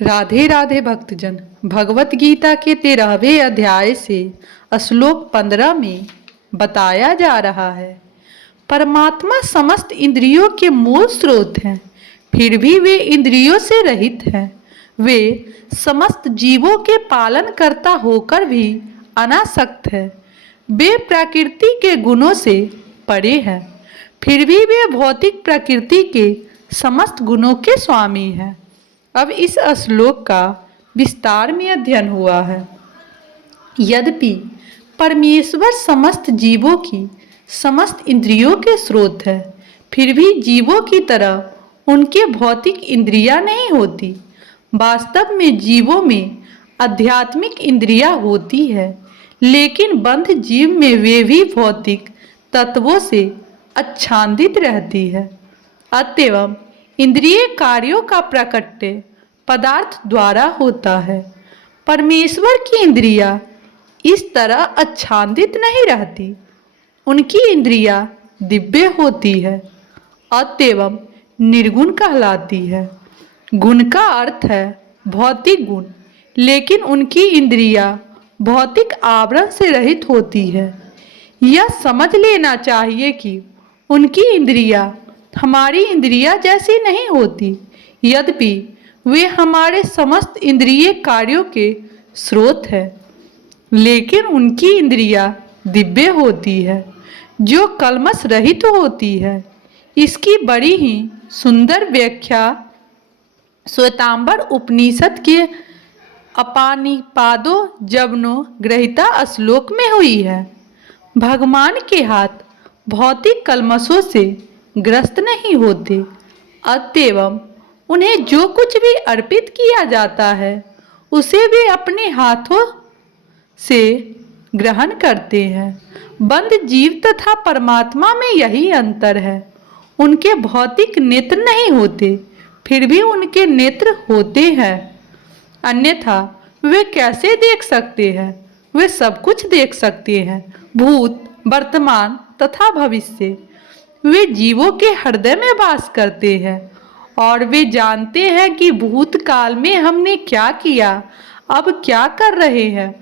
राधे राधे भक्तजन। भगवत गीता के 13वें अध्याय से श्लोक 15 में बताया जा रहा है, परमात्मा समस्त इंद्रियों के मूल स्रोत हैं, फिर भी वे इंद्रियों से रहित हैं। वे समस्त जीवों के पालन करता होकर भी अनासक्त है। वे प्रकृति के गुणों से परे हैं, फिर भी वे भौतिक प्रकृति के समस्त गुणों के स्वामी हैं। अब इस श्लोक का विस्तार में अध्ययन हुआ है। यद्यपि परमेश्वर समस्त जीवों की समस्त इंद्रियों के स्रोत है, फिर भी जीवों की तरह उनके भौतिक इंद्रियां नहीं होती। वास्तव में जीवों में आध्यात्मिक इंद्रियां होती है, लेकिन बंध जीव में वे भी भौतिक तत्वों से आच्छादित रहती है। अतएव इंद्रिय कार्यों का प्रकट्य पदार्थ द्वारा होता है। परमेश्वर की इंद्रियां इस तरह आच्छादित नहीं रहती, उनकी इंद्रियां दिव्य होती है, अतएव निर्गुण कहलाती है। गुण का अर्थ है भौतिक गुण, लेकिन उनकी इंद्रियां भौतिक आवरण से रहित होती है। यह समझ लेना चाहिए कि उनकी इंद्रियां हमारी इंद्रियां जैसी नहीं होती, यद्यपि वे हमारे समस्त इंद्रिय कार्यों के स्रोत है, लेकिन उनकी इंद्रियां दिव्य होती है, जो कलमश रहित होती है। इसकी बड़ी ही सुंदर व्याख्या श्वेतांबर उपनिषद के अपानिपादो जवनो ग्रहिता श्लोक में हुई है। भगवान के हाथ भौतिक कलमशों से ग्रस्त नहीं होते, अतएव उन्हें जो कुछ भी अर्पित किया जाता है उसे वे अपने हाथों से ग्रहण करते हैं। बंध जीव तथा परमात्मा में यही अंतर है। उनके भौतिक नेत्र नहीं होते, फिर भी उनके नेत्र होते हैं, अन्यथा वे कैसे देख सकते हैं? वे सब कुछ देख सकते हैं, भूत, वर्तमान तथा भविष्य। वे जीवों के हृदय में वास करते हैं और वे जानते हैं कि भूतकाल में हमने क्या किया, अब क्या कर रहे हैं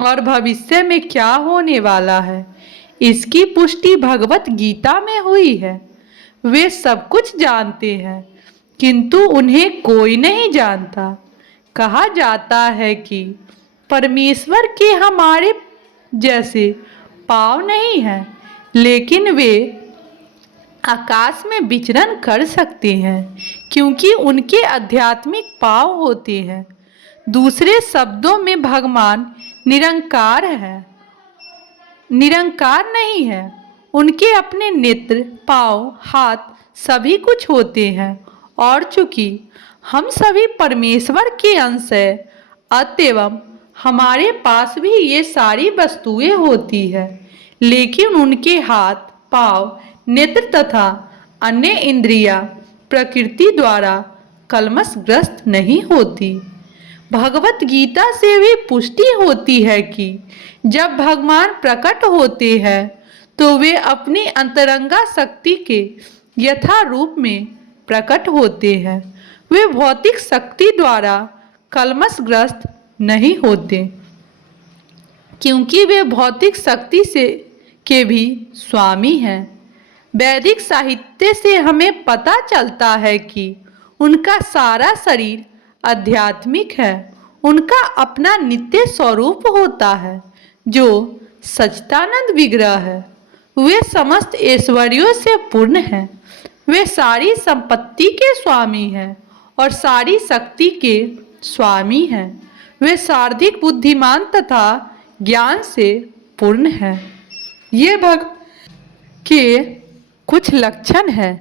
और भविष्य में क्या होने वाला है। इसकी पुष्टि भगवत गीता में हुई है। वे सब कुछ जानते हैं, किंतु उन्हें कोई नहीं जानता। कहा जाता है कि परमेश्वर के हमारे जैसे पाँव नहीं हैं, लेकिन वे आकाश में विचरण कर सकते हैं, क्योंकि उनके आध्यात्मिक पाँव होते हैं। दूसरे शब्दों में भगवान निरंकार है, निरंकार नहीं है। उनके अपने नेत्र, पाँव, हाथ सभी कुछ होते हैं, और चूंकि हम सभी परमेश्वर के अंश हैं, अतएव हमारे पास भी ये सारी वस्तुएं होती है, लेकिन उनके हाथ, पाँव, नेत्र तथा अन्य इंद्रियां प्रकृति द्वारा कलमशग्रस्त नहीं होती। भगवत गीता से भी पुष्टि होती है कि जब भगवान प्रकट होते हैं तो वे अपनी अंतरंगा शक्ति के यथा रूप में प्रकट होते हैं। वे भौतिक शक्ति द्वारा कलमशग्रस्त नहीं होते, क्योंकि वे भौतिक शक्ति से के भी स्वामी हैं। वैदिक साहित्य से हमें पता चलता है कि उनका सारा शरीर आध्यात्मिक है। उनका अपना नित्य स्वरूप होता है, जो सच्चिदानंद विग्रह है। वे समस्त ऐश्वर्यों से पूर्ण हैं। वे सारी संपत्ति के स्वामी हैं और सारी शक्ति के स्वामी हैं। वे सार्वधिक बुद्धिमान तथा ज्ञान से पूर्ण हैं। ये भगवान के कुछ लक्षण हैं।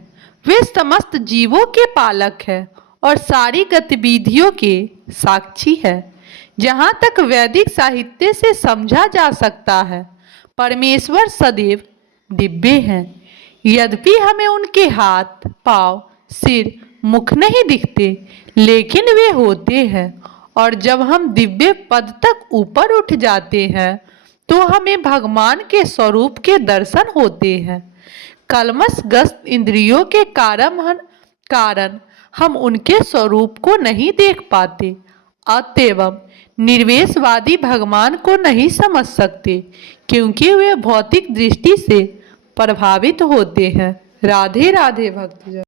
वे समस्त जीवों के पालक हैं और सारी गतिविधियों के साक्षी है। जहाँ तक वैदिक साहित्य से समझा जा सकता है, परमेश्वर सदैव दिव्य हैं। यद्यपि हमें उनके हाथ, पाँव, सिर, मुख नहीं दिखते, लेकिन वे होते हैं। और जब हम दिव्य पद तक ऊपर उठ जाते हैं तो हमें भगवान के स्वरूप के दर्शन होते हैं। कलमशग्रस्त इंद्रियों के कारण हम उनके स्वरूप को नहीं देख पाते, अतएव निर्वेशवादी भगवान को नहीं समझ सकते, क्योंकि वे भौतिक दृष्टि से प्रभावित होते हैं। राधे राधे भक्तजन।